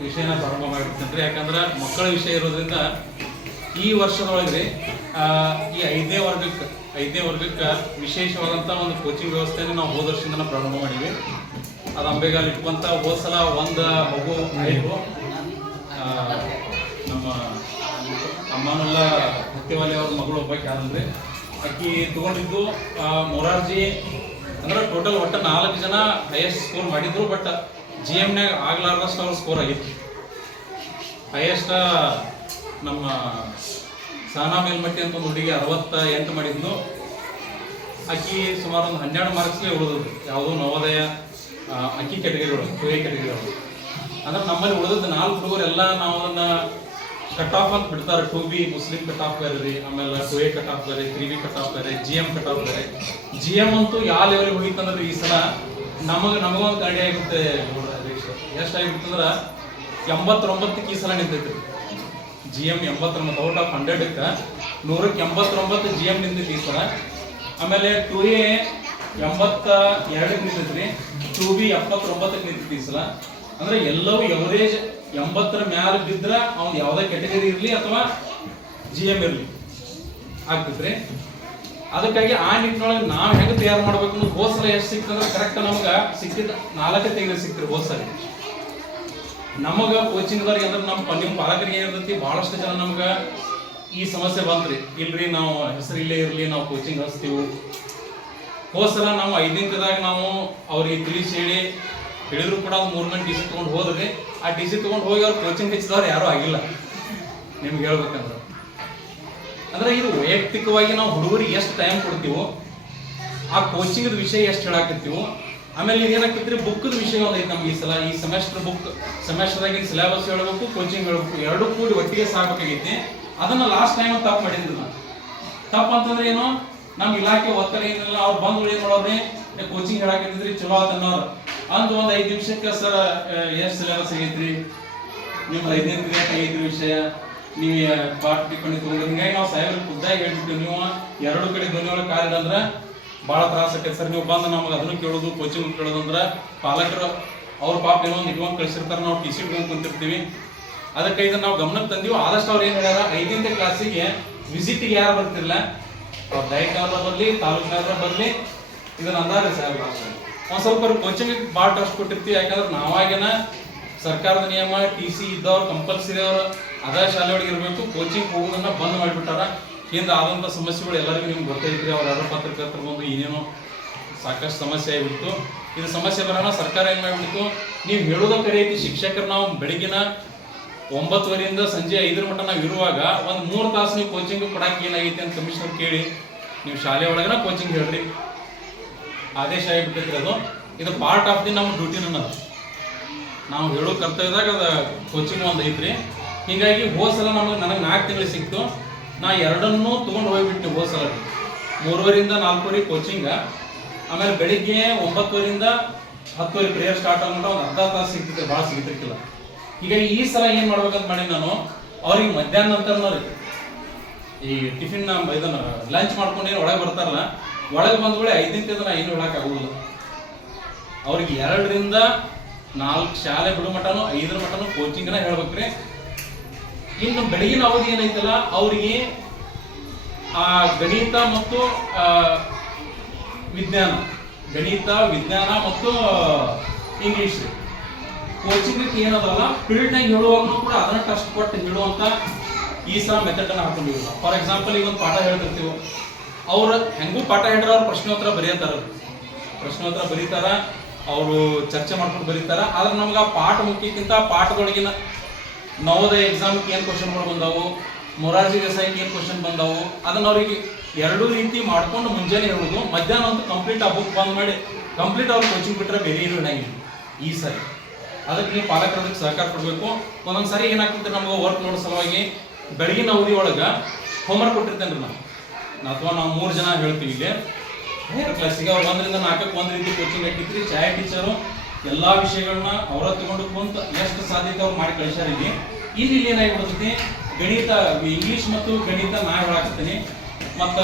ವಿಷಯನ ಪ್ರಾರಂಭ ಮಾಡಿಬಿಡ್ತೇನೆ ಯಾಕಂದ್ರೆ ಮಕ್ಕಳ ವಿಷಯ ಇರೋದ್ರಿಂದ ಈ ವರ್ಷದೊಳಗೆ ಈ ಐದನೇ ವರ್ಗಕ್ಕೆ ಐದನೇ ವರ್ಗಕ್ಕೆ ವಿಶೇಷವಾದಂಥ ಒಂದು ಕೋಚಿಂಗ್ ವ್ಯವಸ್ಥೆನ ನಾವು ಹೋದ ವರ್ಷದಿಂದ ಪ್ರಾರಂಭ ಮಾಡಿವಿ ಅದು ಅಂಬೆಗಾಲ್ ಇಟ್ಕೊಂತ ಹೋದ ಸಲ ಒಂದು ಮಗು ಆಯಿತು. ನಮ್ಮ ಅಮ್ಮನೆಲ್ಲ ಹತ್ತಿವಾಲಿ ಅವ್ರ ಮಗಳು ಒಬ್ಬಕ್ಕೆ ಆದ್ರೆ ಅಕ್ಕಿ ತಗೊಂಡಿದ್ದು ಮೊರಾರ್ಜಿ, ಅಂದ್ರೆ ಟೋಟಲ್ ಒಟ್ಟು ನಾಲ್ಕು ಜನ ಹೈಯೆಸ್ಟ್ ಸ್ಕೋರ್ ಮಾಡಿದ್ರು ಬಟ್ ಜಿ ಎಮ್ನಾಗ ಆಗ್ಲಾರ್ದಷ್ಟು ಅವ್ರ ಸ್ಕೋರ್ ಆಗಿತ್ತು ಹೈಯೆಸ್ಟ್ ನಮ್ಮ ಸಾನಾ ಮೇಲ್ಮಟ್ಟಿ ಅಂತ ಒಂದು ಹುಡುಗಿ ಅರವತ್ತ ಎಂಟು ಮಾಡಿದ್ಲು. ಅಕ್ಕಿ ಸುಮಾರು ಒಂದು ಹನ್ನೆರಡು ಮಾರ್ಕ್ಸ್ಗೆ ಉಳಿದದ್ದು. ಯಾವುದೋ ನವೋದಯ ಅಕ್ಕಿ ಕೆಟಗರಿ ಒಳಗೆ ಟು ಕೆಟಗರಿ ಒಳಗೆ. ಅಂದ್ರೆ ನಮ್ಮಲ್ಲಿ ಉಳಿದದ್ದು ನಾಲ್ಕು ಹುಡುಗರು ಎಲ್ಲ ನಾವು ಅದನ್ನ ಕಟ್ ಆಫ್ ಅಂತ ಬಿಡ್ತಾರೆ. Two B Muslim cut off ಬೇರೆ ರೀ ಆಮೇಲೆ ಟು ಎ ಕಟ್ ಆಫ್ ಬೇರೆ ತ್ರೀ ಬಿ ಕಟ್ ಆಫ್ ಬೇರೆ ಜಿ ಎಂ ಕಟ್ ಆಫ್ ಬೇರೆ. ಜಿ ಎಂ ಅಂತೂ ಯಾವ ಲೆವೆಲ್ಗೆ ಹೋಗಿತ್ತಂದ್ರೆ ಈ ಸಲ ನಮಗೆ ನಮಗೊಂದು ಗಾಡಿ ಆಗುತ್ತೆ ಎಷ್ಟಾಗಿಬಿಡ್ತಂದ್ರೆ ಎಂಬತ್ತೊಂಬತ್ತಕ್ಕೆ ಈ ಸಲ ನಿಂತೈತಿ ಜಿ ಎಂ ಎಂಬತ್ತೊಂಬತ್ತು ಔಟ್ ಆಫ್ ಹಂಡ್ರೆಡಕ್ಕೆ ನೂರಕ್ಕೆ ಎಂಬತ್ತೊಂಬತ್ತು ಜಿ ಎಂ ನಿಂತೈತಿ ಈ ಸಲ ಆಮೇಲೆ ಟು ಎ ಎಂಬತ್ತ ಎರಡಕ್ಕೆ ನಿಂತೈತ್ರಿ. ಟು ಬಿ ಎಪ್ಪತ್ತೊಂಬತ್ತಕ್ಕೆ ನಿಂತೈತಿ ಈ ಸಲ ಅಂದ್ರೆ ಎಲ್ಲವೂ ಎವರೇಜ್ ಎಂಬತ್ತರ ಮ್ಯಾಲ ಬಿದ್ರ ಅವ್ನು ಯಾವುದೇ ಕೆಟಗರಿ ಇರಲಿ ಅಥವಾ ಜಿ ಎಂ ಇರಲಿ. ಆಗ್ತೈತ್ರಿ. ಅದಕ್ಕಾಗಿ ಆ ನಿಟ್ಟಿನೊಳಗೆ ನಾವು ಹೆಂಗೆ ತಯಾರು ಮಾಡ್ಬೇಕು ಅನ್ನೋದು ಸಲ ಎಷ್ಟು ಸಿಕ್ತಂದ್ರೆ ಕರೆಕ್ಟ್ ನಮ್ಗೆ ಸಿಕ್ಕಿದ ನಾಲ್ಕೇ ತೆಗೆದು ಸಿಕ್ತಿರಿ ಹೋದ್ ಸಲ ನಮಗ ಕೋಚಿಂಗ್ದವ್ರಿಗೆ ಅಂದ್ರೆ ನಮ್ಮ ನಿಮ್ಮ ಪಾಲಕರಿಗೆ ಏನಿರ್ತೈತಿ ಬಹಳಷ್ಟು ಜನ ನಮ್ಗೆ ಈ ಸಮಸ್ಯೆ ಬಂತ್ರಿ. ಇಲ್ರಿ ನಾವು ಹೆಸರು ಇಲ್ಲೇ ಇರ್ಲಿ, ನಾವು ಕೋಚಿಂಗ್ ಹಚ್ತೀವಿ. ಹೋದ್ಸಲ ನಾವು ಐದನೇದಾಗ ನಾವು ಅವ್ರಿಗೆ ತಿಳಿಸಿ ಹೇಳಿ, ಹೇಳಿದ್ರು ಕೂಡ ಒಂದು ಮೂರು ಮಂದಿ ಟಿ ಸಿ ತೊಗೊಂಡು ಹೋದ್ರಿ. ಆ ಟಿ ಸಿ ತೊಗೊಂಡು ಹೋಗಿ ಅವ್ರು ಕೋಚಿಂಗ್ ಹೆಚ್ಚಿದವ್ರು ಯಾರೂ ಆಗಿಲ್ಲ. ನಿಮ್ಗೆ ಹೇಳ್ಬೇಕಂದ್ರೆ. ಅಂದ್ರೆ ಇದು ವೈಯಕ್ತಿಕವಾಗಿ ನಾವು ಹುಡುಗರಿಗೆ ಎಷ್ಟು ಟೈಮ್ ಕೊಡ್ತೀವೋ, ಆ ಕೋಚಿಂಗ್ ವಿಷಯ ಎಷ್ಟು ಹೇಳಾಕತ್ತೀವೋ ಆಮೇಲೆ ಏನಾಗ್ತೈತ್ರಿ ಬುಕ್ ವಿಷಯ ಒಂದು ಐತೆ ನಮ್ಗೆ ಈ ಸಲ. ಈ ಸೆಮೆಸ್ಟರ್ ಬುಕ್ ಸೆಮೆಸ್ಟರ್ದಾಗಿನ ಸಿಲೆಬಸ್ ಹೇಳ್ಬೇಕು ಕೋಚಿಂಗ್ ಹೇಳ್ಬೇಕು, ಎರಡು ಕೂಡಿ ಒಟ್ಟಿಗೆ ಸಾಕಬೇಕಾಗೈತಿ. ಅದನ್ನ ಲಾಸ್ಟ್ ಟೈಮ್ ತಪ್ಪು ಮಾಡಿದ್ರು ನಾನು. ತಪ್ಪು ಅಂತಂದ್ರೆ ಏನು? ನಮ್ಮ ಇಲಾಖೆ ಒತ್ತಡ ಏನಿಲ್ಲ ಅವ್ರು ಬಂದು ಏನ್ ಮಾಡೋರಿ ಕೋಚಿಂಗ್ ಹೇಳಾಕತ್ತಿದ್ರಿ, ಚಲೋ ಆತ ಅನ್ನೋರು. ಅಂದ್ ಒಂದ್ ಐದ್ ನಿಮಿಷಕ್ಕೆ ಸರ್ ಎಷ್ಟು ಸಿಲೆಬಸ್ ಆಗೈತ್ರಿ? ನಿಮ್ ಐದನೇ ಗ್ರೇಟ್ ಐದು ವಿಷಯ. ನೀವು ಪಾಠ ಟಿಪ್ಪಣಿ ತಗೊಂಡ್ರಿ ಹಿಂಗಾಗಿ ನಾವು ಸಾಹೇಬ್ರ ಖುದ್ದಾಗಿ ಹೇಳ್ಬಿಟ್ಟು ನೀವು. ಎರಡು ಕಡೆ ಧ್ವನಿಯೊಳಗೆ ಕಾಲಿಲ್ಲ ಭಾಳ ತ್ರಾಸ ಆಕೈತೆ ಸರ್. ನೀವು ಬಂದು ನಮಗೆ ಅದನ್ನು ಕೇಳೋದು ಕೋಚಿಂಗ್ ಕೇಳೋದು ಅಂದ್ರೆ ಪಾಲಕರು ಅವ್ರ ಪಾಪ ಏನೋ ಒಂದು ಇಟ್ಕೊಂಡು ಕಳಿಸಿರ್ತಾರೆ. ನಾವು ಟಿ ಸಿ ಇಟ್ಕೊಂಡು ಕುಂತಿರ್ತೀವಿ. ಅದಕ್ಕೆ ಇದನ್ನ ನಾವು ಗಮನಕ್ಕೆ ತಂದೀವಿ. ಆದಷ್ಟು ಅವ್ರು ಏನು ಹೇಳ್ಯಾರ, ಐದನೇ ಕ್ಲಾಸಿಗೆ ವಿಸಿಟ್ಗೆ ಯಾರು ಬರ್ತಿರಲ್ಲ ಅವ್ರು ದೈಹಿಕ ಬರಲಿ ತಾಲೂಕಿನಾದ್ರ ಬರಲಿ. ಇದನ್ನ ಅಂದಾರೆ ಸರ್ ಒಂದು ಸ್ವಲ್ಪ ಕೋಚಿಂಗ್ ಭಾಳ ಟ್ರಸ್ಟ್ ಕೊಟ್ಟಿರ್ತೀವಿ. ಯಾಕಂದ್ರೆ ನಾವಾಗಿನ ಸರ್ಕಾರದ ನಿಯಮ ಟಿ ಸಿ ಇದ್ದವ್ರು ಕಂಪಲ್ಸರಿ ಅವ್ರು, ಅದೇ ಶಾಲೆ ಒಳಗೆ ಇರಬೇಕು. ಕೋಚಿಂಗ್ ಹೋಗೋದನ್ನ ಬಂದ್ ಮಾಡಿಬಿಟ್ಟಾರ. ಹಿಂದೆ ಆದಂಥ ಸಮಸ್ಯೆಗಳು ಎಲ್ಲರಿಗೂ ನಿಮ್ಗೆ ಗೊತ್ತೈತ್ರಿ ಅವ್ರ ಯಾರೋ ಪತ್ರಕರ್ತರು ಬಂದು ಏನೇನೋ ಸಾಕಷ್ಟು ಸಮಸ್ಯೆ ಆಗಿಬಿಡ್ತು. ಇದು ಸಮಸ್ಯೆ ಬರೋಣ, ಸರ್ಕಾರ ಏನು ಮಾಡಿಬಿಡ್ತು? ನೀವು ಹೇಳೋದ ಕರೆ ಐತಿ, ಶಿಕ್ಷಕರು ನಾವು ಬೆಳಗಿನ ಒಂಬತ್ತುವರೆಯಿಂದ ಸಂಜೆ ಐದರ ಮಟ್ಟ ನಾವು ಇರುವಾಗ ಒಂದು ಮೂರು ತಾಸು ನೀವು ಕೋಚಿಂಗ್ ಕೊಡಕ್ಕೆ ಏನಾಗೈತಿ ಅಂತ ಕಮಿಷನರ್ ಕೇಳಿ, ನೀವು ಶಾಲೆ ಒಳಗನ ಕೋಚಿಂಗ್ ಹೇಳ್ರಿ. ಆದೇಶ ಆಗಿಬಿಟ್ಟೈತ್ರಿ ಅದು. ಇದು ಪಾರ್ಟ್ ಆಫ್ ದಿ ನಮ್ಮ ಡ್ಯೂಟಿ ಅನ್ನೋದು ನಾವು ಹೇಳೋ ಕರ್ತವ್ಯದಾಗ ಅದು ಕೋಚಿಂಗ್ ಒಂದು ಐತ್ರಿ. ಹೀಗಾಗಿ ಹೋದ ಸಲ ನಮಗೆ ನನಗೆ ನಾಲ್ಕು ತಿಂಗಳು ಸಿಕ್ತು. ನಾ ಎರಡನ್ನೂ ತೊಗೊಂಡು ಹೋಗ್ಬಿಟ್ಟು ಹೋದ ಸಲ. ಮೂರುವರಿಂದ ನಾಲ್ಕೂವರೆ ಕೋಚಿಂಗ ಆಮೇಲೆ ಬೆಳಿಗ್ಗೆ ಒಂಬತ್ತುವರಿಂದ ಹತ್ತುವರೆ ಪ್ರೇಯರ್ ಸ್ಟಾರ್ಟ್ ಆಗ್ಬಿಟ್ಟು ಒಂದು ಅರ್ಧ ತಾಸು ಸಿಗ್ತಿದ್ರೆ ಭಾಳ ಸಿಗ್ತಿರ್ಕಿಲ್ಲ ಈಗ ಈ ಸಲ ಏನು ಮಾಡ್ಬೇಕಂತ ಮಾಡಿ ನಾನು, ಅವ್ರಿಗೆ ಮಧ್ಯಾಹ್ನ ನಂತರ ಈ ಟಿಫಿನ್ ಇದನ್ನ ಲಂಚ್ ಮಾಡ್ಕೊಂಡು ಏನು ಒಳಗೆ ಬರ್ತಾರಲ್ಲ, ಒಳಗೆ ಬಂದ್ಮೇಲೆ ಐದನೇ ನಾ ಏನು ಹೇಳಕ್ ಆಗುದಿಲ್ಲ. ಅವ್ರಿಗೆ ಎರಡರಿಂದ ನಾಲ್ಕು ಶಾಲೆ ಬಿಡು ಮಟನು ಐದರ ಮಟನು ಕೋಚಿಂಗ್ನ ಹೇಳ್ಬೇಕ್ರಿ. ಇನ್ನು ಬೆಳಗಿನ ಅವಧಿ ಏನೈತಲ್ಲ ಅವರಿಗೆ ಆ ಗಣಿತ ಮತ್ತು ವಿಜ್ಞಾನ. ಗಣಿತ, ವಿಜ್ಞಾನ ಮತ್ತು, ಇಂಗ್ಲಿಷ್. ಕೋಚಿಂಗ್ ಏನದಲ್ಲ ಫೀಲ್ಡ್ನಾಗ ಹೇಳುವಾಗಲೂ ಕೂಡ ಅದನ್ನ ಟಸ್ಟ್ ಕೊಟ್ಟು ಹೇಳುವಂತ ಈ ಸಹ ಮೆಥಡ್ ಅನ್ನ ಹಾಕೊಂಡಿಲ್ಲ ಫಾರ್ ಎಕ್ಸಾಂಪಲ್ ಈಗ ಒಂದು ಪಾಠ ಹೇಳ್ತಿರ್ತೀವಿ. ಅವ್ರು ಹೆಂಗೂ ಪಾಠ ಹೇಳಿದ್ರೆ ಅವ್ರು ಪ್ರಶ್ನೋತ್ತರ ಬರೆಯತ್ತಾರ ಪ್ರಶ್ನೋತ್ತರ ಬರೀತಾರ, ಅವರು ಚರ್ಚೆ ಮಾಡ್ಕೊಂಡು ಬರೀತಾರ. ಆದ್ರೆ ನಮ್ಗೆ ಆ ಪಾಠ ಮುಖ್ಯಕ್ಕಿಂತ ಪಾಠದೊಳಗಿನ ನವೋದಯ ಎಕ್ಸಾಮ್ಗೆ ಏನು ಕ್ವಶನ್ಗಳು ಬಂದವು? ಮೊರಾರ್ಜಿ ದೇಸಾಯಿಗೆ ಏನು ಕ್ವಶನ್ ಬಂದಾವು? ಅದನ್ನ ಅವರಿಗೆ ಎರಡೂ ರೀತಿ ಮಾಡ್ಕೊಂಡು ಮುಂಜಾನೆ ಇರೋದು ಮಧ್ಯಾಹ್ನ ಅಂತೂ ಕಂಪ್ಲೀಟ್ ಆ ಬುಕ್ ಬಂದ್ ಮಾಡಿ ಕಂಪ್ಲೀಟ್ ಅವ್ರು ಕೋಚಿಂಗ್ ಬಿಟ್ಟರೆ ಬೇರೆ ಏನು ಇಡಂಗಿಲ್ಲ ಈ ಸರಿ. ಅದಕ್ಕೆ ನೀವು ಪಾಲಕರು ಅದಕ್ಕೆ ಸಹಕಾರ ಕೊಡಬೇಕು. ಒಂದೊಂದು ಸರಿ ಏನಾಗ್ತದೆ ನಮ್ಗೆ ವರ್ಕ್ ನೋಡೋ ಸಲುವಾಗಿ ಬೆಳಗಿನ ಅವಧಿ ಒಳಗೆ ಹೋಮ್ವರ್ಕ್ ಕೊಟ್ಟಿರ್ತೇನೆ ರೀ ನಾವು ಅಥವಾ ನಾವು ಮೂರು ಜನ ಹೇಳ್ತೀವಿ ಇಲ್ಲಿ. ಕ್ಲಾಸಿಗೆ ಅವ್ರು ಒಂದರಿಂದ ನಾಲ್ಕಕ್ಕೆ ಒಂದು ರೀತಿ ಕೋಚಿಂಗ್ ಹಾಕಿದ್ರಿ ಛಾಯಾ ಟೀಚರು ಎಲ್ಲಾ ವಿಷಯಗಳನ್ನ ಅವರ ತಗೊಂಡು ಕುಂತ ಎಷ್ಟು ಸಾಧ್ಯತೆ ಅವ್ರು ಮಾಡಿ ಕಳಿಸ್ಯಾರ ಇಲ್ಲಿ ಇಲ್ಲಿ ಏನಾಗಿಬಿಡ್ತೈತಿ ಗಣಿತ, ಇಂಗ್ಲಿಷ್ ಮತ್ತು ಗಣಿತ ನಾ ಹೇಳಾಕತ್ತೀನಿ. ಮತ್ತ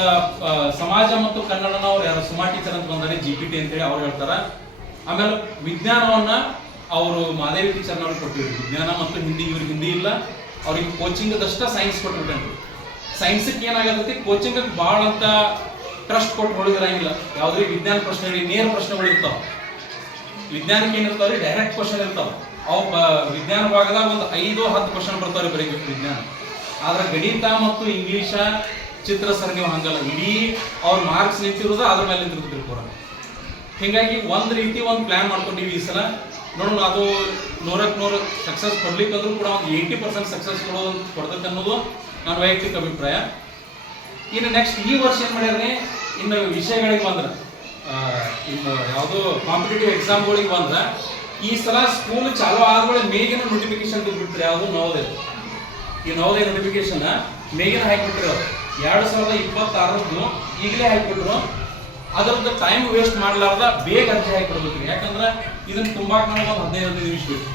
ಸಮಾಜ ಮತ್ತು ಕನ್ನಡನ ಅವ್ರು ಯಾರು ಸುಮಾ ಟೀಚರ್ ಅಂತ ಬಂದಾರೆ ಜಿ ಪಿ ಟಿ ಅಂತೇಳಿ ಅವ್ರು ಹೇಳ್ತಾರ. ಆಮೇಲೆ ವಿಜ್ಞಾನವನ್ನ ಅವರು ಮಾದೇವಿ ಟೀಚರ್ನವ್ರು ಕೊಟ್ಟಿದ್ರು. ವಿಜ್ಞಾನ ಮತ್ತು ಹಿಂದಿ ಇವ್ರಿಗೆ ಹಿಂದಿ ಇಲ್ಲ. ಅವ್ರಿಗೆ ಕೋಚಿಂಗದಷ್ಟ ಸೈನ್ಸ್ ಕೊಟ್ಬಿಟ್ಟು ಸೈನ್ಸಕ್ಕೆ ಏನಾಗತ್ತೆ ಕೋಚಿಂಗ್ ಭಾಳ ಅಂತ ಟ್ರಸ್ಟ್ ಕೊಟ್ಟು ಹೊಡೆದಿರಂಗಿಲ್ಲ ಯಾವುದೇ ವಿಜ್ಞಾನ ಪ್ರಶ್ನೆಗಳಿಗೆ ನೇರ ಪ್ರಶ್ನೆಗಳು ಇರ್ತಾವ? ವಿಜ್ಞಾನಕ್ಕೆ ಏನಿರ್ತಾವ್ರಿ ಡೈರೆಕ್ಟ್ ಕ್ವಶನ್ ಇರ್ತಾವ. ಅವು ವಿಜ್ಞಾನ ಭಾಗದಾಗ ಒಂದು ಐದು ಹತ್ತು ಕ್ವಶನ್ ಬರ್ತಾವ್ರಿ ಬರೀ ವಿಜ್ಞಾನ. ಆದ್ರೆ ಗಣಿತ ಮತ್ತು ಇಂಗ್ಲಿಷ ಚಿತ್ರ ಸರ್ ನೀವು ಹಂಗಲ್ಲ. ಇಡೀ ಅವ್ರ ಮಾರ್ಕ್ಸ್ ನಿಂತಿರೋದು ಅದ್ರ ಮೇಲೆ ನಿಂತಿರ್ತೀರಿ ಪೂರ. ಹಿಂಗಾಗಿ ಒಂದ್ ರೀತಿ ಒಂದು ಪ್ಲಾನ್ ಮಾಡ್ಕೊಂಡಿವಿ ಈ ಸಲ. ನೋಡೋಣ, ಅದು ನೂರಕ್ಕೆ ನೂರು ಸಕ್ಸಸ್ ಕೊಡ್ಲಿಕ್ಕಂದ್ರೂ ಕೂಡ ಒಂದು ಏಯ್ಟಿ ಪರ್ಸೆಂಟ್ ಸಕ್ಸಸ್ ಕೊಡೋ ಕೊಡ್ತೈತೆ ಅನ್ನೋದು ನನ್ನ ವೈಯಕ್ತಿಕ ಅಭಿಪ್ರಾಯ. ಇನ್ನು ನೆಕ್ಸ್ಟ್ ಈ ವರ್ಷ ಏನು ಮಾಡ್ಯಾರ ಇನ್ನು ವಿಷಯಗಳಿಗೆ ಬಂದ್ರೆ. ಇನ್ನು ಯಾವುದೋ ಕಾಂಪಿಟೇಟಿವ್ ಎಕ್ಸಾಮ್ಗಳಿಗೆ ಬಂದ್ರೆ ಈ ಸಲ ಸ್ಕೂಲ್ ಚಾಲೂ ಆದ್ಮೇಲೆ ಮೇಗಿನ ನೋಟಿಫಿಕೇಶನ್ ಬಿಟ್ಬಿಟ್ರೆ ಯಾವುದು ನವೋದಯ. ಈ ನವೋದಯ ನೋಟಿಫಿಕೇಶನ್ ಮೇಗಿನ ಹಾಕಿಬಿಟ್ರು. ಎರಡು ಸಾವಿರದ ಇಪ್ಪತ್ತಾರರದ್ದು ಈಗಲೇ ಹಾಕಿಬಿಟ್ರು. ಅದರದ್ದು ಟೈಮ್ ವೇಸ್ಟ್ ಮಾಡಲಾರ್ದ ಬೇಗ ಅರ್ಜಿ ಹಾಕಿಬಿಡ್ಬೇಕ್ರಿ. ಯಾಕಂದ್ರೆ ಇದನ್ನ ತುಂಬಾ ಕಾಣ ಒಂದು ಹದಿನೈದು ನಿಮಿಷ ಬೇಕು.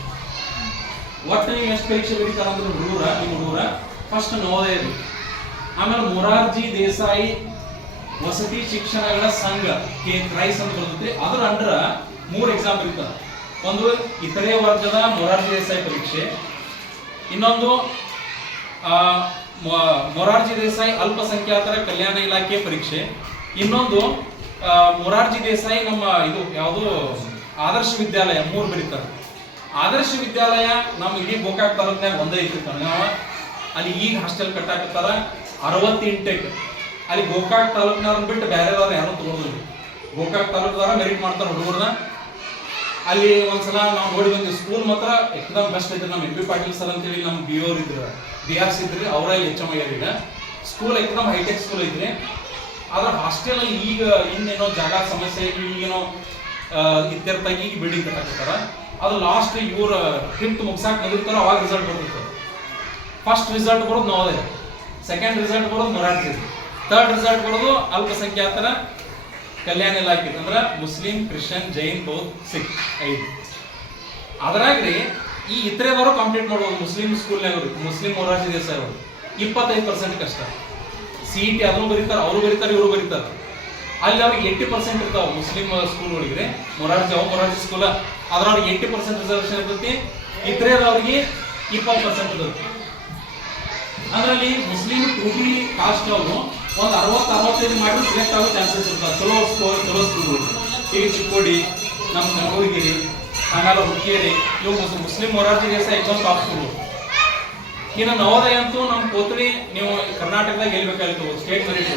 ಒಟ್ಟು ನೀವು ಎಷ್ಟು ಪರೀಕ್ಷೆ ಬರೀತಾರ ಅಂದ್ರೆ ಹುಡುಗರ ನಿಮ್ಮ ಹುಡುಗರ ಫಸ್ಟ್ ನವೋದಯ ರೀ ಆಮೇಲೆ ಮೊರಾರ್ಜಿ ದೇಸಾಯಿ ವಸತಿ ಶಿಕ್ಷಣಗಳ ಸಂಘ, ಕೆ. ಕ್ರೈಸ್ ಅಂತ ಬರುತ್ತೆ ಅದರ ಅಂಡರ್ ಮೂರು ಎಕ್ಸಾಮ್ ಇರ್ತದೆ ಒಂದು ಇತರೆ ವರ್ಗದ ಮೊರಾರ್ಜಿ ದೇಸಾಯಿ ಪರೀಕ್ಷೆ. ಇನ್ನೊಂದು ಮೊರಾರ್ಜಿ ದೇಸಾಯಿ ಅಲ್ಪಸಂಖ್ಯಾತರ ಕಲ್ಯಾಣ ಇಲಾಖೆ ಪರೀಕ್ಷೆ. ಇನ್ನೊಂದು ಮೊರಾರ್ಜಿ ದೇಸಾಯಿ ನಮ್ಮ ಇದು ಯಾವುದು, ಆದರ್ಶ ವಿದ್ಯಾಲಯ, ಮೂರು ಬರೀತಾರೆ. ಆದರ್ಶ ವಿದ್ಯಾಲಯ ನಮ್ಮ ಇಡೀ ಗೋಕಾಕ್ ತಾಲೂಕ್ನಾಗ ಒಂದೇ ಇಟ್ಟಿರ್ತಾನೆ. ನಾವು ಅಲ್ಲಿ ಈಗ ಹಾಸ್ಟೆಲ್ ಕಟ್ಟಾಕತ್ತಾರ ಅರವತ್ತು ಇಂಟೆಕ್ ಅಲ್ಲಿ ಗೋಕಾಕ್ ತಾಲೂಕಿನವ್ರನ್ನ ಬಿಟ್ಟು ಬೇರೆದವ್ರು ಯಾರು ತಗೊಳ್ಳೋದಿಲ್ಲ ಗೋಕಾಕ್ ತಾಲೂಕ್ದವ್ರ ಮೆರಿಟ್ ಮಾಡ್ತಾರೆ ಹುಡುಗರನ್ನ. ಅಲ್ಲಿ ಒಂದ್ಸಲ ನಾವು ನೋಡಿ ಬಂದ್ವಿ ಸ್ಕೂಲ್ ಮಾತ್ರ ಎಕ್ದಮ್ ಬೆಸ್ಟ್ ಐತೆ ನಮ್ಮ ಎಂ ಪಿ ಪಾಟೀಲ್ ಸರ್ ಅಂತೇಳಿ ನಮ್ಮ ಬಿ ಅವ್ರು ಇದ್ರು ಬಿ ಆರ್ ಸಿ ಇದ್ರಿ, ಅವರೇ ಎಚ್ ಎಂ ಈಗ ಸ್ಕೂಲ್ ಎಕ್ದಮ್ ಹೈಟೆಕ್ ಸ್ಕೂಲ್ ಐತ್ರಿ. ಆದ್ರೆ ಹಾಸ್ಟೆಲ್ ಅಲ್ಲಿ ಈಗ ಇನ್ನೇನೋ ಜಾಗ ಸಮಸ್ಯೆ ಈಗೇನೋ ಇತ್ಯರ್ಥಾಗಿ ಈಗ ಬಿಲ್ಡಿಂಗ್ ಕಟ್ಟಾಕತ್ತಾರ. ಅದು ಲಾಸ್ಟ್ ಇವ್ರ ಫಿಫ್ತ್ ಮುಗ್ಸಾಕ್ ಬಂದಿರ್ತಾರೋ ಅವಾಗ ರಿಸಲ್ಟ್ ಬರ್ತಿರ್ತಾರೆ ಫಸ್ಟ್ ರಿಸಲ್ಟ್ ಬರೋದು ನವೋದಯ ಸೆಕೆಂಡ್ ರಿಸಲ್ಟ್ ಬರೋದು ಮೊರಾರ್ಜಿ ಥರ್ಡ್ ರಿಸಲ್ಟ್ ಬರೋದು ಅಲ್ಪಸಂಖ್ಯಾತರ ಕಲ್ಯಾಣ ಇಲಾಖೆ ಅಂದ್ರೆ ಮುಸ್ಲಿಂ, ಕ್ರಿಶ್ಚಿಯನ್, ಜೈನ್, ಬೌದ್ಧ, ಸಿಖ್, ಐದು. ಅದ್ರಾಗ್ರಿ ಈ ಇತರೆದವರು ಕಂಪ್ಲೀಟ್ ಮಾಡ್ಬೋದು ಮುಸ್ಲಿಂ ಸ್ಕೂಲ್ನಾಗ ಮುಸ್ಲಿಂ ಮೊರಾರ್ಜಿ ದೇಸಾಯಿ ಅವರು. ಇಪ್ಪತ್ತೈದು ಪರ್ಸೆಂಟ್ ಕಷ್ಟ. ಸಿ ಇ ಟಿ ಅದನ್ನು ಬರೀತಾರೆ, ಅವರು ಬರೀತಾರೆ, ಇವರು ಬರೀತಾರೆ. ಅಲ್ಲಿ ಅವ್ರಿಗೆ ಏಯ್ಟಿ ಪರ್ಸೆಂಟ್ ಇರ್ತಾವೆ ಮುಸ್ಲಿಂ ಸ್ಕೂಲ್ಗಳಿಗೆ ಮೊರಾರ್ಜಿ, ಅವ ಮೊರಾರ್ಜಿ ಸ್ಕೂಲ ಅದ್ರ ಅವ್ರಿಗೆ ಏಯ್ಟಿ ಪರ್ಸೆಂಟ್ ರಿಸರ್ವೇಷನ್ ಇರ್ತೈತಿ. ಇತರೆದವ್ರಿಗೆ ಇಪ್ಪತ್ತು ಪರ್ಸೆಂಟ್ ಇರ್ತೈತಿ. ಅದರಲ್ಲಿ ಮುಸ್ಲಿಂ ಟೂಬಿ ಕಾಸ್ಟ್ ಅವರು ಒಂದು ಅರವತ್ತು ಅರವತ್ತೈದು ಮಾಡಿ ಸೆಲೆಕ್ಟ್ ಆಗೋ ಚಾನ್ಸಸ್ ಇರ್ತದೆ ಚಲೋ ಸ್ಕೋರ್ ಚಲೋ ಸ್ಕೂಲ್ಗಳು ಈಗ ಚಿಕ್ಕೋಡಿ, ನಮ್ಮ ಕಲಬುರಗಿರಿ ಆಮೇಲೆ ಹುಕ್ಕೇರಿ, ಇವು ಮುಸ್- Muslim Morarji Desai exam top school ಇನ್ನು ನವೋದಯ ಅಂತೂ ನಮ್ಮ ಕೋತಳಿ ನೀವು ಕರ್ನಾಟಕದಾಗ ಗೆಲ್ಬೇಕಾಗಿತ್ತು state merit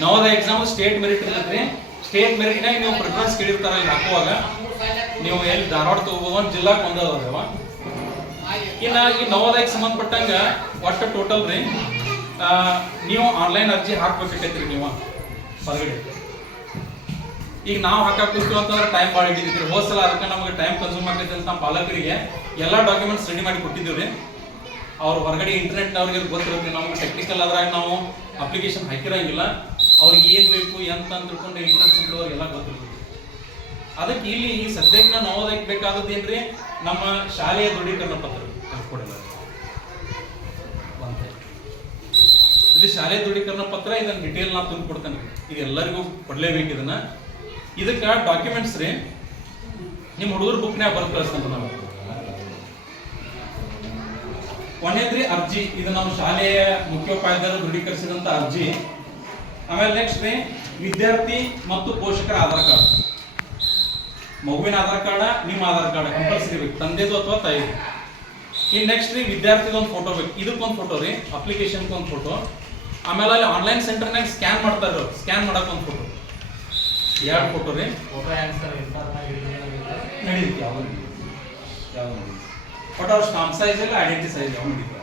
Navodaya exam state merit ಇರ್ತೈತ್ರಿ. State ಮೆರಿಟ್ನಾಗ ನೀವು ಪ್ರಿಫರೆನ್ಸ್ ಕೇಳಿರ್ತಾರ ಇಲ್ಲಿ ಹಾಕುವಾಗ. ನೀವು ಎಲ್ಲಿ ಧಾರವಾಡ ತಗೋಬೋದು ಒಂದು ಜಿಲ್ಲಾಕ್ ಒಂದೇ ಇನ್ನು ಈ ನವೋದಯಕ್ಕೆ ಸಂಬಂಧಪಟ್ಟಂಗ ಒಟ್ಟು ಟೋಟಲ್ ರೀ. ನೀವು ಆನ್ಲೈನ್ ಅರ್ಜಿ ಹಾಕ್ಬೇಕಾಗೈತ್ರಿ ನೀವು. ಹೊರಗಡೆ. ಈಗ ನಾವು ಹಾಕಕ್ ಕೂತೀವಿ ಅಂತಂದ್ರೆ ಟೈಮ್ ಭಾಳ ಇಟ್ಟಿದ್ರಿ ಹೋದ್ ಸಲ ಅದಕ್ಕೆ ನಮಗೆ ಟೈಮ್ ಕನ್ಸ್ಯೂಮ್ ಆಗೈತೆ ಅಂತ ನಮ್ಮ ಪಾಲಕರಿಗೆ ಎಲ್ಲ ಡಾಕ್ಯುಮೆಂಟ್ಸ್ ರೆಡಿ ಮಾಡಿ ಕೊಟ್ಟಿದ್ದೀವಿ ಅವ್ರು ಹೊರಗಡೆ ಇಂಟರ್ನೆಟ್ ಅವ್ರಿಗೆ ಗೊತ್ತಿರುತ್ತೆ. ನಮ್ಗೆ ಟೆಕ್ನಿಕಲ್ ಅದ್ರಾಗ ನಾವು ಅಪ್ಲಿಕೇಶನ್ ಹಾಕಿರಂಗಿಲ್ಲ. ಅವ್ರಿಗೆ ಏನು ಬೇಕು, ಎಂತ ಅಂತ ತಿಳ್ಕೊಂಡು ಇಂಟರ್ನೆಟ್ ಸೆಂಟರ್ ಎಲ್ಲ ಗೊತ್ತಿರುತ್ತೆ. ಅದಕ್ಕೆ ಇಲ್ಲಿ ಈ ಸದ್ಯಕ್ಕೆ ನಾವು ಓದಕ್ಕೆ ಬೇಕಾದದ್ದು ಏನ್ರಿ ನಮ್ಮ ಶಾಲೆಯ ದೃಢೀಕರಣ ಪತ್ರ. ಕೊಡಿಲ್ಲ ಒಂದೇ. ಇದು ಶಾಲೆ ದೃಢೀಕರಣ ಪತ್ರ, ಇದನ್ನ ಡಿಟೇಲ್ ನಾ ತುಂಬಿ ಕೊಡ್ತೇನೆ ಇದು ಎಲ್ಲರಿಗೂ ಕೊಡ್ಲೇಬೇಕು ಇದನ್ನ. ಇದಕ್ಕೆ ಡಾಕ್ಯುಮೆಂಟ್ಸ್ ರೀ ನಿಮ್ಮ ಹುಡುಗರ ಬುಕ್ನ್ಯಾಗ ಬರ್ದು ಕಳಿಸ್ತಂತ ನಾವು ಕೊನೆದ್ರಿ ಅರ್ಜಿ. ಇದು ನಮ್ಮ ಶಾಲೆಯ ಮುಖ್ಯೋಪಾಧ್ಯಾಯರು ದೃಢೀಕರಿಸಿದಂತ ಅರ್ಜಿ. ಆಮೇಲೆ ನೆಕ್ಸ್ಟ್ ರೀ, ವಿದ್ಯಾರ್ಥಿ ಮತ್ತು ಪೋಷಕರ ಆಧಾರ್ ಕಾರ್ಡ್. ಮಗುವಿನ ಆಧಾರ್ ಕಾರ್ಡ್, ನಿಮ್ಮ ಆಧಾರ್ ಕಾರ್ಡ್ ಕಂಪಲ್ಸರಿ ಬೇಕು. ತಂದೆದು ಅಥವಾ ತಾಯಿದು. ಇನ್ ನೆಕ್ಸ್ಟ್ ರೀ, ವಿದ್ಯಾರ್ಥಿದೊಂದು ಫೋಟೋ ಬೇಕು. ಇದಕ್ಕೊಂದು ಫೋಟೋ ರೀ ಅಪ್ಲಿಕೇಶನ್ಗೆ ಒಂದು ಫೋಟೋ ಆಮೇಲೆ ಅಲ್ಲಿ ಆನ್ಲೈನ್ ಸೆಂಟರ್ನಾಗ ಸ್ಕ್ಯಾನ್ ಮಾಡ್ತಾರೆ ಸ್ಕ್ಯಾನ್ ಮಾಡಕ್ ಒಂದು ಫೋಟೋ ಎರಡು ಫೋಟೋ ರೀ. ಫೋಟೋ ಆನ್ಸರ್ ನಡೀತಿ ಯಾವ ಯಾವ ಬಟ್ ಅವ್ರ ಸ್ಟಾಂಪ್ ಸೈಜ್ ಇಲ್ಲ ಐಡೆಂಟಿ ಸೈಜ್ ಯಾವ ನಡೀತಾರೆ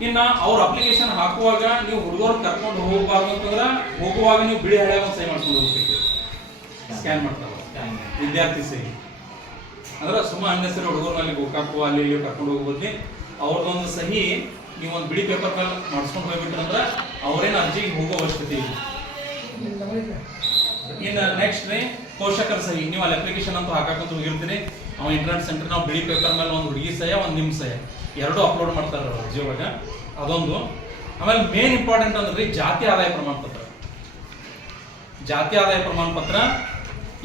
ಇನ್ನ ಅವ್ರ ಅಪ್ಲಿಕೇಶನ್ ಹಾಕುವಾಗ ನೀವು ಹುಡುಗರು ಕರ್ಕೊಂಡು ಹೋಗಬಾರ್ದು ಅಂತಂದ್ರೆ ಹೋಗುವಾಗ ನೀವು ಬಿಳಿ ಹಳೆ ಒಂದು ಸೈ ಮಾಡ್ಕೊಂಡು ಹೋಗ್ಬೇಕು. ಸ್ಕ್ಯಾನ್ ಮಾಡ್ತಾರೆ. ವಿದ್ಯಾರ್ಥಿ ಸಹಿ. ಅಂದ್ರೆ ಸುಮ್ಮ ಅನ್ನೆಸರಿ ಹುಡುಗರು ಅಲ್ಲಿ ಗೋಕಾಕು ಅಲ್ಲಿ ಇಲ್ಲಿ ಕರ್ಕೊಂಡು ಹೋಗ್ಬೋದು ಅವ್ರದ್ದೊಂದು ಸಹಿ ನೀವು ಒಂದು ಬಿಳಿ ಪೇಪರ್ ಮೇಲೆ ಮಾಡಿಸ್ಕೊಂಡು ಹೋಗ್ಬಿಟ್ರೆ ಅಂದ್ರೆ ಅವ್ರೇನು ಅರ್ಜಿಗೆ ಹೋಗೋ ಅವಶ್ಯಕತೆ ಇನ್ನು ನೆಕ್ಸ್ಟ್ ರೀ, ಪೋಷಕರ ಸಹಿ. ನೀವು ಅಲ್ಲಿ ಅಪ್ಲಿಕೇಶನ್ ಅಂತ ಹಾಕಕ್ಕಂತ ಹೋಗಿರ್ತೀನಿ ಅವ ಇಂಟರ್ನೆಟ್ ಸೆಂಟರ್ ನಾವು ಬಿಳಿ ಪೇಪರ್ ಮೇಲೆ ಒಂದು ಹುಡುಗಿ ಸಹ, ಒಂದು ನಿಮ್ಮ ಸಹ. ಎರಡು ಅಪ್ಲೋಡ್ ಮಾಡ್ತಾರೆ ಅರ್ಜಿ ಒಳಗೆ. ಅದೊಂದು. ಆಮೇಲೆ ಮೇನ್ ಇಂಪಾರ್ಟೆಂಟ್ ಅಂದ್ರೆ ರೀ, ಜಾತಿ ಆದಾಯ ಪ್ರಮಾಣ ಪತ್ರ. ಜಾತಿ ಆದಾಯ ಪ್ರಮಾಣ ಪತ್ರ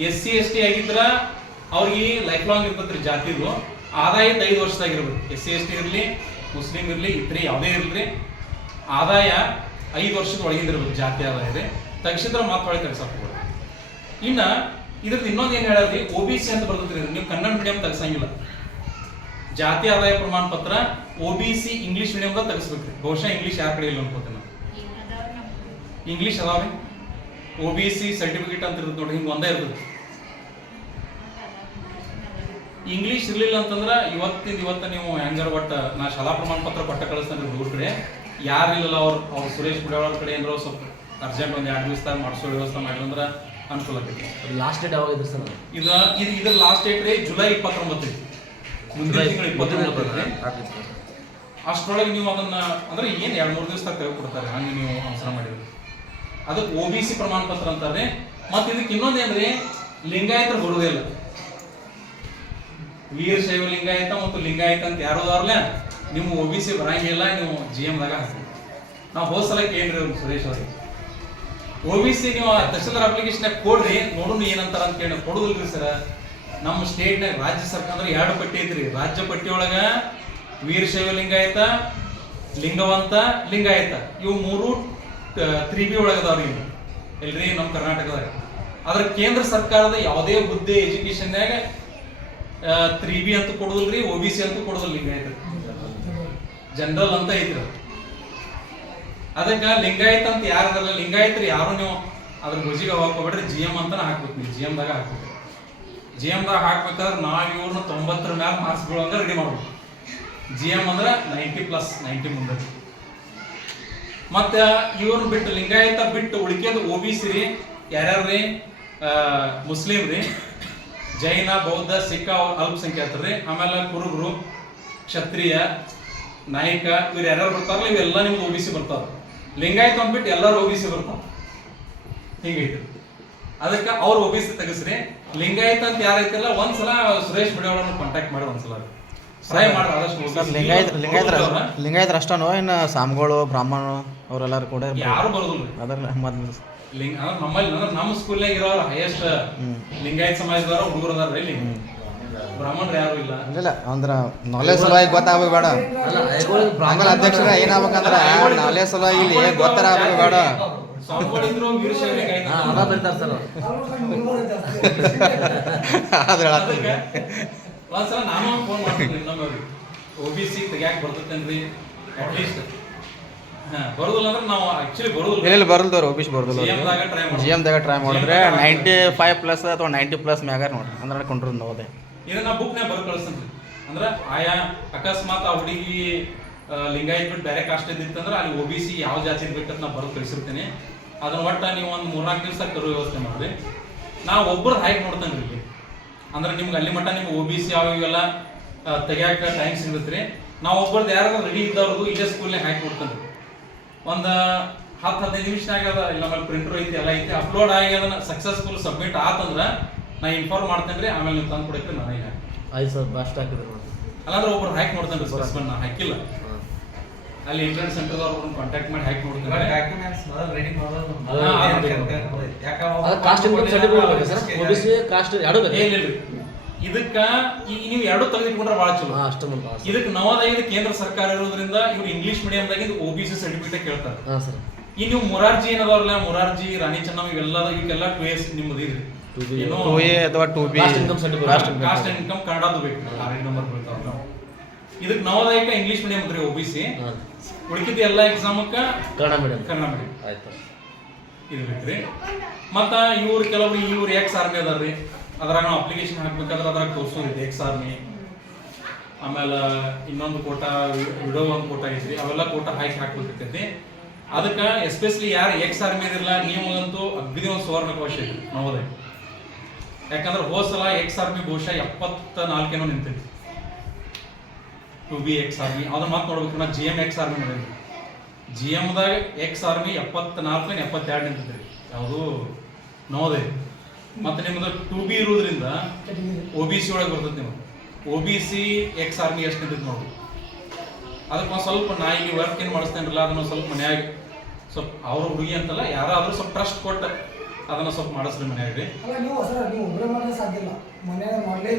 ಎಸ್ ಸಿ ಎಸ್ ಟಿ ಆಗಿದ್ರ ಅವ್ರಿಗೆ ಲೈಫ್ ಲಾಂಗ್ ಇರ್ತೈತ್ರಿ ಜಾತಿದು. ಆದಾಯದ ಐದು ವರ್ಷದಾಗಿರ್ಬೇಕು ಎಸ್ ಸಿ ಎಸ್ ಟಿ ಇರಲಿ ಮುಸ್ಲಿಂ ಇರಲಿ ಇತರೆ ಯಾವುದೇ ಇರಲಿ ಆದಾಯ ಐದು ವರ್ಷದ ಒಳಗಿಂದಿರ್ಬೇಕು ಜಾತಿ ಆದಾಯ ಇದೆ. ತಗ್ಸಿದ್ರೆ ಮಾತ್ರ ಒಳಗೆ ತೆಗ್ಸಕ್ ಹೋಗ್ಬೇಡ ಇನ್ನ ಇದ್ರದ್ದು ಇನ್ನೊಂದು ಏನು ಹೇಳಿ ಒ ಬಿ ಸಿ ಅಂತ ಬರ್ತದ್ರಿ. ನೀವು ಕನ್ನಡ ಮೀಡಿಯಂ ತೆಗ್ಸಂಗಿಲ್ಲ. ಜಾತಿ ಆದಾಯ ಪ್ರಮಾಣ ಪತ್ರ ಒ ಬಿ ಸಿ ಇಂಗ್ಲಿಷ್ ಮೀಡಿಯಂದಾಗ ರೀ ಬಹುಶಃ ಇಂಗ್ಲೀಷ್ ಯಾರ ಕಡೆ ಇಲ್ಲ ಅನ್ಕೋತೀನಿ ಇಂಗ್ಲೀಷ್ ಅದಾವ್ರಿ ಒ ಬಿ ಸಿ ಸರ್ಟಿಫಿಕೇಟ್ ಅಂತ ಇರುತ್ತೆ ನೋಡಿ ಹಿಂಗೆ ಒಂದೇ ಇರ್ತದೆ. ಇಂಗ್ಲಿಷ್ ಇರಲಿಲ್ಲ ಅಂತಂದ್ರ ಇವತ್ತಿಂದ ಇವತ್ತ ನೀವು ಹೆಂಗಾರ ಒಟ್ಟ ನಾ ಶಾಲಾ ಪ್ರಮಾಣ ಪತ್ರ ಕೊಟ್ಟ ಕಳಿಸ್ತೇನೆ ಹುಡುಗರ ಕಡೆ. ಯಾರಿಲ್ಲ ಅವ್ರು ಅವ್ರು ಸುರೇಶ್ ಗುಡಿಯವ್ರ ಕಡೆ ಏನಾರ ಸ್ವಲ್ಪ ಅರ್ಜೆಂಟ್ ಒಂದ್ ಎರಡು ದಿವಸ ಮಾಡಿಸೋ ವ್ಯವಸ್ಥೆ ಮಾಡಿದ್ರೆ ಅನುಕೂಲ ಆಗುತ್ತೆ ಲಾಸ್ಟ್ ಡೇಟ್ ಯಾವಾಗ ಸರ್ ಇದು ಇದು ಇದ್ರ ಲಾಸ್ಟ್ ಡೇಟ್ ರೀ ಜುಲೈ ಇಪ್ಪತ್ತೊಂಬತ್ತು ಮುಂದಿನ ತಿಂಗಳು ಇಪ್ಪತ್ತೊಂಬತ್ತು ಅಷ್ಟರೊಳಗೆ ನೀವು ಅದನ್ನ ಅಂದ್ರೆ ಏನ್ ಎರಡ್ ಮೂರು ದಿವಸ ತೆಗೆದು ಕೊಡ್ತಾರೆ ಹಂಗೆ ನೀವು ಅವಸರ ಮಾಡಿದ್ರಿ ಅದಕ್ಕೆ ಒ ಬಿ ಸಿ ಪ್ರಮಾಣ ಪತ್ರ ಅಂತಾರೆ ಮತ್ತೆ ಇದಕ್ಕೆ ಇನ್ನೊಂದೇನ್ರಿ ಲಿಂಗಾಯತರು ಬರುವುದೇ ಇಲ್ಲ ವೀರಶೈವ ಲಿಂಗಾಯತ ಮತ್ತು ಲಿಂಗಾಯತ ಅಂತ ಯಾರು ಅದಾರಲ್ಲ ನಿಮ್ಮ ಒ ಬಿ ಸಿ ಬರಂಗಿಲ್ಲ, ನೀವು ಜಿ ಎಮ್ದಾಗ ಹಾಕ್ತೀವಿ ನಾವು ಹೋದ ಸಲ ಕೇಳ್ರಿ ಅವ್ರು ಸುರೇಶ್ ಅವ್ರಿಗೆ ಒ ಬಿ ಸಿ ನೀವು ತಹಸೀಲ್ದಾರ್ ಅಪ್ಲಿಕೇಶನ್ ಕೊಡ್ರಿ ನೋಡೋಣ ಏನಂತಾರ ಅಂತ ಕೇಳಿ, ಕೊಡುದಿಲ್ರಿ ಸರ್ ನಮ್ಮ ಸ್ಟೇಟ್ನಾಗ ರಾಜ್ಯ ಸರ್ಕಾರ ಅಂದ್ರೆ ಎರಡು ಪಟ್ಟಿ ಐತ್ರಿ. ರಾಜ್ಯ ಪಟ್ಟಿ ಒಳಗ ವೀರಶೈವ ಲಿಂಗಾಯತ, ಲಿಂಗವಂತ, ಲಿಂಗಾಯತ. ಇವು ಮೂರು ತ್ರೀ ಬಿ ಒಳಗದವ್ರಿ ಇವು. ಎಲ್ರಿ ನಮ್ಮ ಕರ್ನಾಟಕದಾಗ. ಆದ್ರೆ ಕೇಂದ್ರ ಸರ್ಕಾರದ ಯಾವುದೇ ಹುದ್ದೆ ಎಜುಕೇಶನ್ಯಾಗ ತ್ರೀ ಬಿ ಅಂತ ಕೊಡುದಿಲ್ರಿ ಒ ಬಿ ಸಿ ಅಂತ ಕೊಡುದಿಲ್ಲ ಲಿಂಗಾಯತ ಜನರಲ್ ಅಂತ ಐತ್ರಿ ಅದಕ್ಕೆ ಲಿಂಗಾಯತ ಅಂತ ಯಾರದಲ್ಲ, ಲಿಂಗಾಯತ್ರಿ ಯಾರು ನೀವು? ಅದ್ರ ಗುಜಿಗೆ ಹಾಕೋಬೇಡ್ರಿ ಜಿ ಎಂ ಅಂತಾನೆ ಹಾಕ್ಬೇಕು ನೀವು ಜಿ ಎಮ್ದಾಗ ಹಾಕ್ಬೇಕು. ಜಿ ಎಮ್ದಾಗ ಹಾಕ್ಬೇಕಾದ್ರೆ ನಾವು ಇವ್ರನ್ನ ತೊಂಬತ್ತರ ಮ್ಯಾಲ ಮಾರ್ಕ್ಸ್ ಅಂದ್ರೆ ರೆಡಿ ಮಾಡ್ಬೇಕು. ಜಿ ಎಂ ಅಂದ್ರೆ ನೈಂಟಿ ಪ್ಲಸ್ ನೈಂಟಿ ಮುಂದೆ. ಮತ್ತೆ ಇವ್ರನ್ನ ಬಿಟ್ಟು ಲಿಂಗಾಯತ ಬಿಟ್ಟು ಉಳಿಕೆದು ಒ ಬಿ ಸಿ ರೀ ಯಾರ್ಯಾರು ರೀ ಮುಸ್ಲಿಂ ರೀ ಜೈನ ಬೌದ್ಧ ಸಿಖ್ ಅವ್ರ ಅಲ್ಪಸಂಖ್ಯಾತರು ರೀ ಆಮೇಲೆ ಕುರುಬರು ಕ್ಷತ್ರಿಯ ನಾಯಕ ಇವ್ರು ಯಾರ್ಯಾರು ಬರ್ತಾರಲ್ಲ ಇವೆಲ್ಲ ನಿಮ್ಗೆ ಓಬಿಸಿ ಬಿ ಸಿ ಬರ್ತಾವ ಲಿಂಗಾಯತ ಅಂದ್ಬಿಟ್ಟು ಎಲ್ಲರೂ ಒ ಬಿ ಸಿ ಬರ್ತಾವ. ಹೀಗೈತಿ. ಅದಕ್ಕೆ ಅವ್ರು ಒ ಬಿ ಸಿ ತೆಗಿಸ್ರಿ. ಲಿಂಗಾಯತ್ ಅಂತ ಯಾರೈತಿಲ್ಲ ಒಂದ್ಸಲ ಸುರೇಶ್ ಬಿಡೋಳನ್ನ ಕಾಂಟ್ಯಾಕ್ಟ್ ಮಾಡಿ ಒಂದ್ಸಲ. ಟ್ರೈ ಮಾಡ್ರಿ ಆದಷ್ಟು ಲಿಂಗಾಯತ್ ಲಿಂಗಾಯತ್ ಲಿಂಗಾಯತ ಅಷ್ಟನೋ ಇನ್ನು ಸಾಮ್ಗಳು ಬ್ರಾಹ್ಮಣರು ಅವರೆಲ್ಲರೂ ಕೂಡ ಯಾರು ಬರೋದಿಲ್ಲ. ಅದರ ಮೊದ್ಲು ಲಿಂಗ ಅಂದ್ರೆ ನಮ್ಮಲ್ಲಿ ಅಂದ್ರೆ ನಮ್ಮ ಸ್ಕೂಲ್ನಾಗ ಇರೋರು ಹೈಯೆಸ್ಟ್ ಲಿಂಗಾಯತ್ ಸಮಾಜದವ್ರ ಹುಡುಗರು ಅದಾರ ಇಲ್ಲಿ. ಬ್ರಾಹ್ಮಣರು ಯಾರು ಇಲ್ಲ. ಇಲ್ಲ ಅಂದ್ರೆ ನಾಲೆಜ್ ಸಲುವಾಗಿ ಗೊತ್ತಾಗಬೇಕು ಬೇಡ. ಅಧ್ಯಕ್ಷರ ಏನಾಗ್ಬೇಕಂದ್ರ ನಾಲೆಜ್ ಸಲುವಾಗಿ ಇಲ್ಲಿ ಗೊತ್ತರ ಆಗ್ಬೇಕು ಬೇಡ. ಸ್ವಾಮಿಗಳಿದ್ರು ವೀರಶೈವ ಲಿಂಗಾಯತ ಹಾ ಅದ ಬರೀತಾರ ಸರ್ ಆದ್ರೆ ಅದಕ್ಕೆ ಒಂದ್ಸಲ ನಾನು ಫೋನ್ ಮಾಡ್ತೀನಿ ಇನ್ನೊಮ್ಮೆ ಒ ಬಿ ಸಿ ತೆಗ್ಯಾಕ ಬರ್ತೈತೇನ್ರಿ? ಅಟ್ಲೀಸ್ಟ್ ಹಾ ಬರೋದಿಲ್ಲ ಅಂದ್ರೆ ನಾವು ಆಕ್ಚುಲಿ ಬರೋದಿಲ್ಲ. ಇಲ್ಲಿ ಬರಲ್ದವ್ರು ಒಬಿಸಿ ಬರದಿಲ್ಲ ಬರೋದಿಲ್ಲ ಜಿ ಎಮ್ದಾಗ ಟ್ರೈ ಮಾಡಿದ್ರೆ ನೈಂಟಿ ಫೈವ್ ಪ್ಲಸ್ ಅಥವಾ ನೈಂಟಿ ಪ್ಲಸ್ ಮ್ಯಾಗ ನೋಡ್ರಿ. ಅಂದ್ರೆ ಕೊಂಡ್ರು ಹೋದೆ ಇದನ್ನ ಬುಕ್ನ್ಯಾಗ ಬರ್ದು ಕಳಿಸ್ತೇನೆ ಅಂದ್ರೆ ಆಯಾ ಅಕಸ್ಮಾತ್ ಆ ಹುಡುಗಿ ಲಿಂಗಾಯತ್ ಬಿಟ್ಟು ಬೇರೆ ಕಾಸ್ಟ್ ಇದ್ದಿತ್ತಂದ್ರೆ ಅಲ್ಲಿ ಒ ಬಿ ಸಿ ಯಾವ ಜಾತಿ ಬೇಕಂತ ನಾ ಬರ್ದು ಕಳಿಸಿರ್ತೀನಿ. ಅದನ್ನ ಒಟ್ಟ ನೀವು ಒಂದು ಮೂರ್ನಾಲ್ಕು ದಿವಸ ಕರು ವ್ಯವಸ್ಥೆ ಮಾಡ್ರಿ. ನಾ ಒಬ್ಬರು ಹಾಕಿ ನೋಡ್ತೇನೆ ರೀ ಅಂದ್ರೆ ನಿಮ್ಗೆ ಅಲ್ಲಿ ಮಟ್ಟ ನಿಮ್ಗೆ ಒ ಬಿ ಸಿ ಯಾವ ಇವೆಲ್ಲ ತೆಗ್ಯಾಕ ಟೈಮ್ ಸಿಗುತ್ತೆ ನಾವು ಒಬ್ಬರದ್ದು ಯಾರು ರೆಡಿ ಇದ್ದವ್ರದ್ದು ಇಲ್ಲೇ ಸ್ಕೂಲ್ನಾಗ ಹಾಕಿ ಕೊಡ್ತೇನೆ ಒಂದು ಹತ್ತು ಹದಿನೈದು ನಿಮಿಷನಾಗ ಅದ ಇಲ್ಲ ಆಮೇಲೆ ಪ್ರಿಂಟರ್ ಐತಿ ಎಲ್ಲ ಐತಿ ಅಪ್ಲೋಡ್ ಆಗಿ ಅದನ್ನ ಸಕ್ಸಸ್ಫುಲ್ ಸಬ್ಮಿಟ್ ಆತಂದ್ರ ನಾ ಇನ್ಫಾರ್ಮ್ ಮಾಡ್ತೇನೆ ರೀ ಆಮೇಲೆ ನೀವು ತಂದು ಕೊಡಕ್ಕೆ ನನಗೆ ಈಗ ಆಯ್ತು ಸರ್ ಬೆಸ್ಟ್ ಹಾಕಿದ್ರು ಅಲ್ಲಾದ್ರೆ ಒಬ್ರು ಹಾಕಿ ನೋಡ್ತೇನೆ ಸ್ಪೆಸಿಮನ್ ನಾ ಹಾಕಿಲ್ಲ. ಅಲ್ಲಿ ಇಂಟರ್ನೆಟ್ ಸೆಂಟರ್ ಅವ್ರನ್ನ ಕಾಂಟ್ಯಾಕ್ಟ್ ಮಾಡಿ ಹ್ಯಾಕ್ ನೋಡ್ತೇನೆ ಡಾಕ್ಯುಮೆಂಟ್ಸ್ ಮೊದಲು ರೆಡಿ ಮಾಡೋದು ಕಾಸ್ಟ್ ಇನ್ಕಮ್ ಸರ್ಟಿಫಿಕೇಟ್ ಬೇಕು. ಸರ್. ಒ ಕಾಸ್ಟ್ ಎರಡು ಬೇಕು ಏನಿಲ್ರಿ ಇದಕ್ಕ ನೀವು ಎರಡು ತೆಗೆದುಕೊಂಡ್ರೆ ಬಹಳ ಚಲೋ. ಹಾ ಅಷ್ಟು ಇದಕ್ಕೆ ನವೋದಯದ ಕೇಂದ್ರ ಸರ್ಕಾರ ಇರೋದ್ರಿಂದ ಇವ್ರು ಇಂಗ್ಲಿಷ್ ಮೀಡಿಯಂದಾಗಿಂದ ಒ ಬಿ ಸಿ ಸರ್ಟಿಫಿಕೇಟ್ ಕೇಳ್ತಾರೆ. ಹಾ ಸರ್. ಈ ನೀವು ಮುರಾರ್ಜಿ ಏನದವ್ರಲ್ಲ ಮುರಾರ್ಜಿ ರಾಣಿ ಚೆನ್ನಮ್ಮ ಇವೆಲ್ಲ ಇವಕ್ಕೆಲ್ಲ ಟು ಎಸ್ ನಿಮ್ಮದು ಇದ್ರಿ. ಏನೋ ಅಥವಾ ಟು ಬಿ ಕಾಸ್ಟ್ ಇನ್ಕಮ್ ಕನ್ನಡದು ಬೇಕು. ಆರೇಳು ನಂಬರ್ ಬೀಳ್ತಾವಲ್ಲ ಇದಕ್ಕೆ ನವೋದಯಕ ಇಂಗ್ಲಿಷ್ ಮೀಡಿಯಂ ಇದ್ರಿ ಓಬಿಸಿ ಬಿ ಸಿ ಹಾ. ಉಳಿಕಿದ ಎಲ್ಲ ಎಕ್ಸಾಮಕ್ಕ ಕನ್ನಡ ಮೀಡಿಯಂ ಕನ್ನಡ ಮೀಡಿಯಂ ಆಯ್ತು. ಇದು ಬೇಕ್ರಿ ಮತ್ತ ಇವ್ರು ಕೆಲವ್ರು ಇವ್ರು ಎಕ್ಸ್ ಆರ್ಮಿ ಅದಾರ್ರಿ ಅದ್ರಾಗ ನಾವು ಅಪ್ಲಿಕೇಶನ್ ಹಾಕ್ಬೇಕಾದ್ರೆ ಅದ್ರಾಗ ತೋರಿಸೋದು ಎಕ್ಸ್ ಆರ್ಮಿ ಆಮೇಲೆ ಇನ್ನೊಂದು ಕೋಟ ವಿಡೋ ಒಂದು ಕೋಟ ಐತ್ರಿ, ಅವೆಲ್ಲ ಕೋಟ ಹಾಕಿ ಹಾಕ್ಬೇಕೈತಿ ಅದಕ್ಕೆ ಎಸ್ಪೆಷಲಿ ಯಾರು ಎಕ್ಸ್ ಆರ್ಮಿ ನೀವು ನೀವಂತೂ ಅಗ್ದಿ ಒಂದು ಸುವರ್ಣಕೋಶ ಇದೆ ನವೋದಯ. ಯಾಕಂದ್ರೆ ಹೋದ ಸಲ ಎಕ್ಸ್ ಆರ್ಮಿ ಬಹುಶಃ ಎಪ್ಪತ್ತ ನಾಲ್ಕೇನೋ ನಿಂತೈತಿ ಟು ಬಿ ಎಕ್ಸ್ ಆರ್ಮಿ ಅದನ್ನ ಮಾತು ನೋಡ್ಬೇಕು ನಾ ಜಿ ಎಂ ಎಕ್ಸ್ ಆರ್ಮಿ ನೋಡಿದ್ರಿ ಜಿ ಎಮ್ದಾಗ ಎಕ್ಸ್ ಆರ್ಮಿ ಎಪ್ಪತ್ನಾಲ್ಕು ಎಪ್ಪತ್ತೆರಡು ನಿಂತೈತಿ ಯಾವುದು ನವೋದಯ. ಮತ್ತೆ ನಿಮ್ಮದು ಟು ಬಿ ಇರೋದ್ರಿಂದ ಒ ಬಿ ಸಿ ಒಳಗೆ ಬರ್ತದೆ ನೀವು O B C ex army ಎಷ್ಟು ನಿಂತೈತೆ ನೋಡಿ. ಅದಕ್ಕೆ ಒಂದು ಸ್ವಲ್ಪ ನಾ ಇಲ್ಲಿ ವರ್ಕ್ ಏನು ಮಾಡಿಸ್ತೇನಲ್ಲ ಅದನ್ನ ಸ್ವಲ್ಪ ಮನ್ಯಾಗ ಸ್ವಲ್ಪ ಅವ್ರ ಹುಡುಗಿ ಅಂತಲ್ಲ, ಯಾರಾದರೂ ಸ್ವಲ್ಪ ಟ್ರಸ್ಟ್ ಕೊಟ್ಟ ಅದನ್ನು ಸ್ವಲ್ಪ ಮಾಡಿಸ್ರಿ ಮನೆಯಾಗ್ರಿ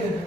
ಅಲ್ಲ